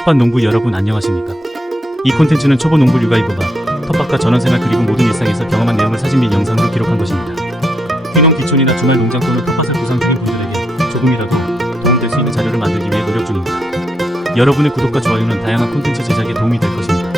텃밭 농부 여러분 안녕하십니까? 이 콘텐츠는 초보 농부 육아이브가 텃밭과 전원생활 그리고 모든 일상에서 경험한 내용을 사진 및 영상으로 기록한 것입니다. 귀농 귀촌이나 주말 농장 또는 텃밭을 구상 중인 분들에게 조금이라도 도움될 수 있는 자료를 만들기 위해 노력 중입니다. 여러분의 구독과 좋아요는 다양한 콘텐츠 제작에 도움이 될 것입니다.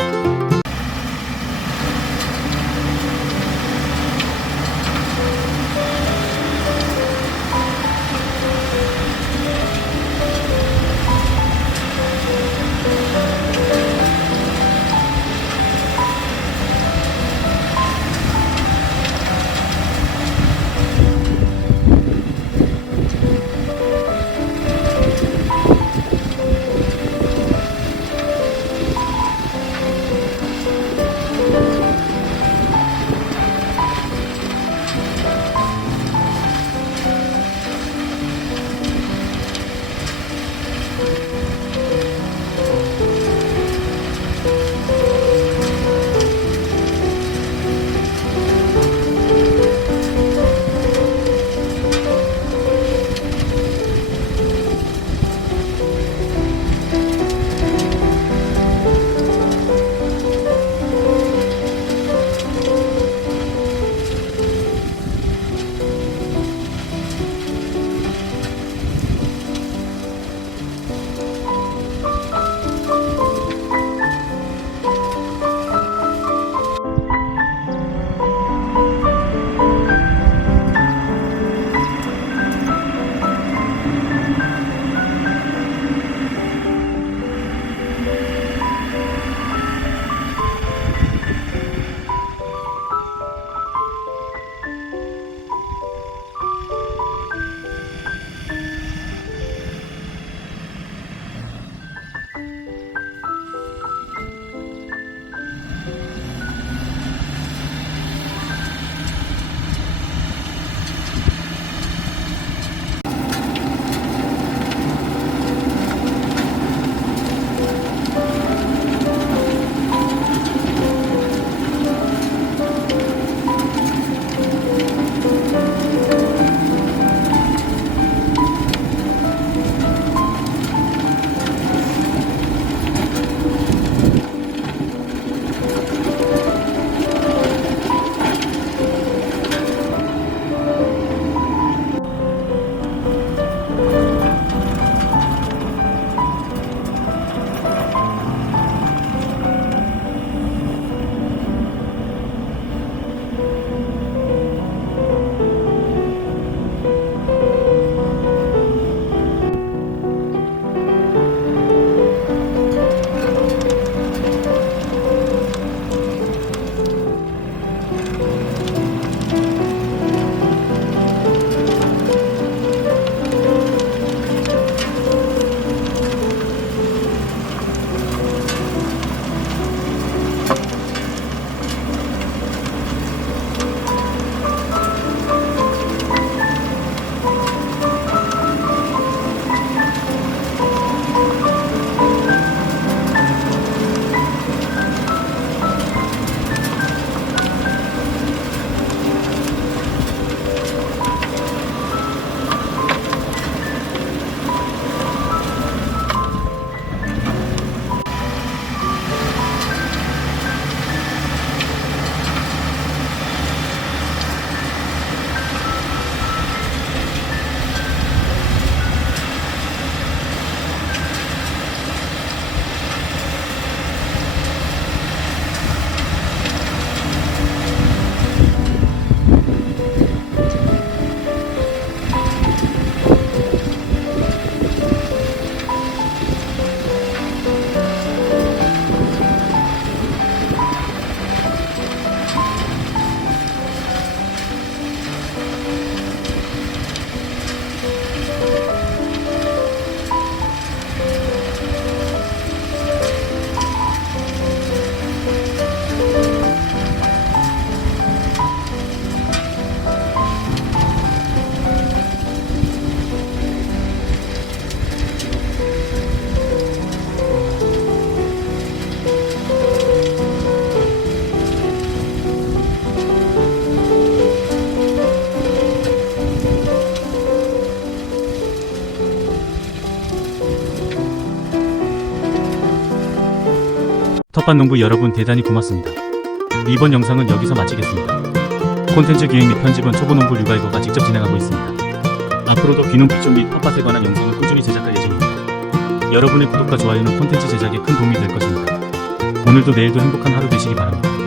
텃밭 농부 여러분 대단히 고맙습니다. 이번 영상은 여기서 마치겠습니다. 콘텐츠 기획 및 편집은 초보농부 류가이버가 직접 진행하고 있습니다. 앞으로도 귀농 귀촌 및 텃밭에 관한 영상을 꾸준히 제작할 예정입니다. 여러분의 구독과 좋아요는 콘텐츠 제작에 큰 도움이 될 것입니다. 오늘도 내일도 행복한 하루 되시기 바랍니다.